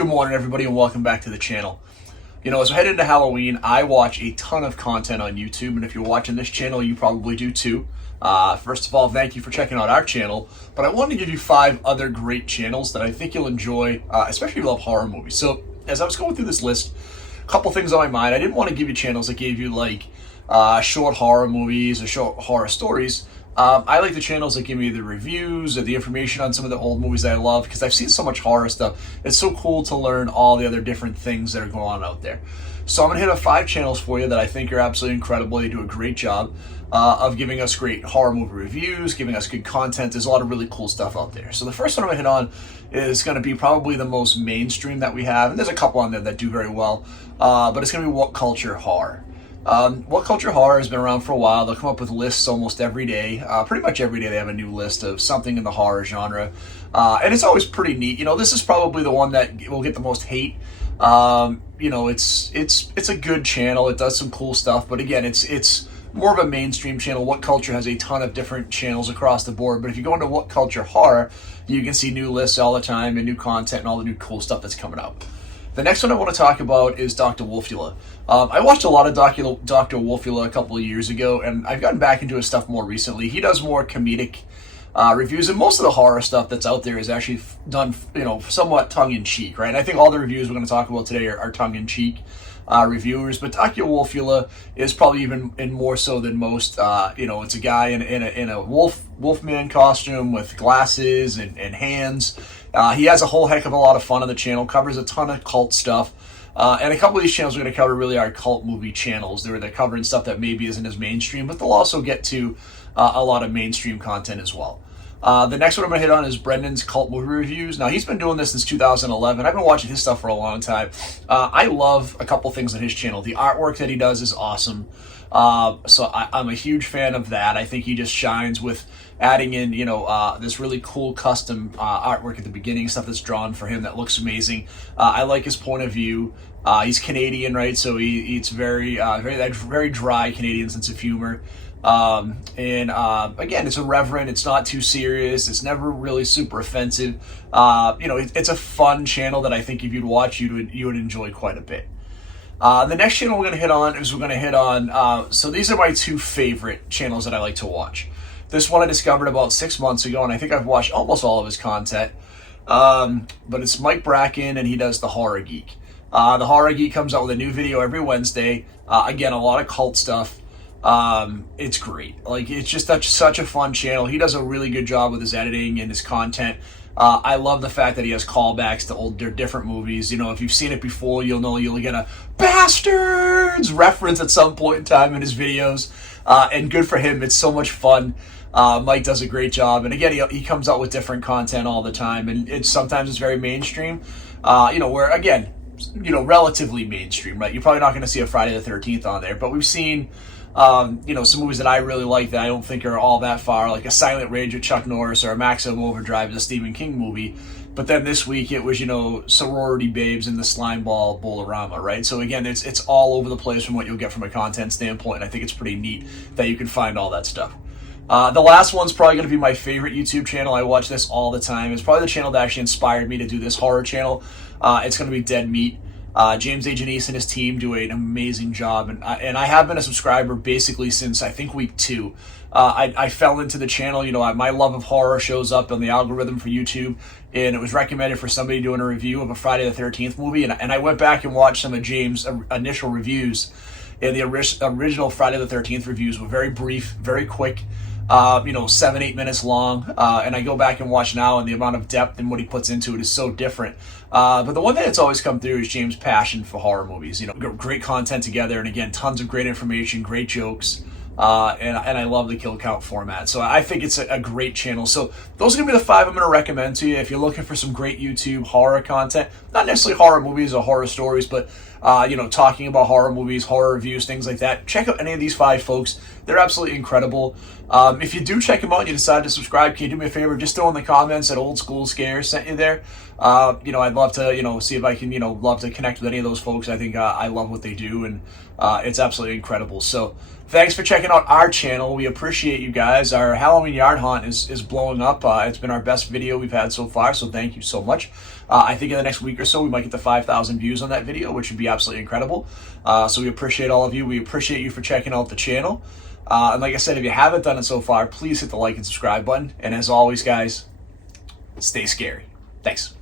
Good morning, everybody, and welcome back to the channel. You know, as we head into Halloween, I watch a ton of content on YouTube, and if you're watching this channel, you probably do too. First of all, thank you for checking out our channel, but I wanted to give you 5 other great channels that I think you'll enjoy, especially if you love horror movies. So, as I was going through this list, a couple things on my mind. I didn't want to give you channels that gave you, like, short horror movies or short horror stories. I like the channels that give me the reviews or the information on some of the old movies that I love, because I've seen so much horror stuff. It's so cool to learn all the other different things that are going on out there. So I'm going to hit up 5 channels for you that I think are absolutely incredible. They do a great job of giving us great horror movie reviews, giving us good content. There's a lot of really cool stuff out there. So the first one I'm going to hit on is going to be probably the most mainstream that we have. And there's a couple on there that do very well, but it's going to be WhatCulture Horror. WhatCulture Horror has been around for a while. They'll come up with lists almost every day. Pretty much every day they have a new list of something in the horror genre. And it's always pretty neat. You know, this is probably the one that will get the most hate. You know, it's a good channel. It does some cool stuff. But again, it's more of a mainstream channel. WhatCulture has a ton of different channels across the board. But if you go into WhatCulture Horror, you can see new lists all the time and new content and all the new cool stuff that's coming out. The next one I want to talk about is Dr. Wolfula. I watched a lot of Dr. Wolfula a couple of years ago, and I've gotten back into his stuff more recently. He does more comedic reviews, and most of the horror stuff that's out there is actually done, you know, somewhat tongue-in-cheek, right? And I think all the reviews we're going to talk about today are tongue-in-cheek reviewers, but Dr. Wolfula is probably even more so than most. You know, it's a guy in a wolfman costume with glasses and hands. He has a whole heck of a lot of fun on the channel, covers a ton of cult stuff. And a couple of these channels we're going to cover really are cult movie channels. They're covering stuff that maybe isn't as mainstream, but they'll also get to a lot of mainstream content as well. The next one I'm going to hit on is Brendan's Cult Movie Reviews. Now, he's been doing this since 2011. I've been watching his stuff for a long time. I love a couple things on his channel. The artwork that he does is awesome. So I'm a huge fan of that. I think he just shines with adding in, you know, this really cool custom artwork at the beginning, stuff that's drawn for him that looks amazing. I like his point of view. He's Canadian, right? So it's very dry Canadian sense of humor. Again, it's irreverent. It's not too serious. It's never really super offensive. You know, it's a fun channel that I think if you'd watch, you would enjoy quite a bit. The next channel we're going to hit on, so these are my 2 favorite channels that I like to watch. This one I discovered about 6 months ago, and I think I've watched almost all of his content. But it's Mike Bracken, and he does the Horror Geek. The Horror Geek comes out with a new video every Wednesday. Again, a lot of cult stuff. It's great. Like, it's just such a fun channel. He does a really good job with his editing and his content. I love the fact that he has callbacks to different movies. You know, if you've seen it before, you'll know you'll get a Bastards reference at some point in time in his videos. And good for him. It's so much fun. Mike does a great job. And again, he comes out with different content all the time. And sometimes it's very mainstream. You know, where, again, you know, relatively mainstream, right? You're probably not going to see a Friday the 13th on there. But we've seen, you know, some movies that I really like that I don't think are all that far, like a Silent Rage with Chuck Norris or a Maximum Overdrive, the Stephen King movie. But then this week it was, you know, Sorority Babes and the Slimeball Bolorama, right? So again, it's all over the place from what you'll get from a content standpoint. And I think it's pretty neat that you can find all that stuff. The last one's probably going to be my favorite YouTube channel. I watch this all the time. It's probably the channel that actually inspired me to do this horror channel. It's going to be Dead Meat. James A. Janice and his team do an amazing job, and I have been a subscriber basically since, I think, week 2. I fell into the channel. You know, my love of horror shows up on the algorithm for YouTube, and it was recommended for somebody doing a review of a Friday the 13th movie, and I went back and watched some of James' initial reviews, and the original Friday the 13th reviews were very brief, very quick. You know, 7-8 minutes long, and I go back and watch now, and the amount of depth and what he puts into it is so different. But the one thing that's always come through is James' passion for horror movies. You know, great content together, and again, tons of great information, great jokes, and I love the kill count format. So I think it's a great channel. So those are going to be the 5 I'm going to recommend to you if you're looking for some great YouTube horror content. Not necessarily horror movies or horror stories, but talking about horror movies, horror reviews, things like that. Check out any of these 5 folks. They're absolutely incredible. If you do check them out and you decide to subscribe, can you do me a favor? Just throw in the comments that Old School Scares sent you there. I'd love to, see if I can, love to connect with any of those folks. I think I love what they do, and it's absolutely incredible. So thanks for checking out our channel. We appreciate you guys. Our Halloween yard hunt is blowing up. It's been our best video we've had so far, so thank you so much. I think in the next week or so, we might get to 5,000 views on that video, which would be absolutely incredible. So we appreciate all of you. We appreciate you for checking out the channel. And like I said, if you haven't done it so far, please hit the like and subscribe button. And as always, guys, stay scary. Thanks.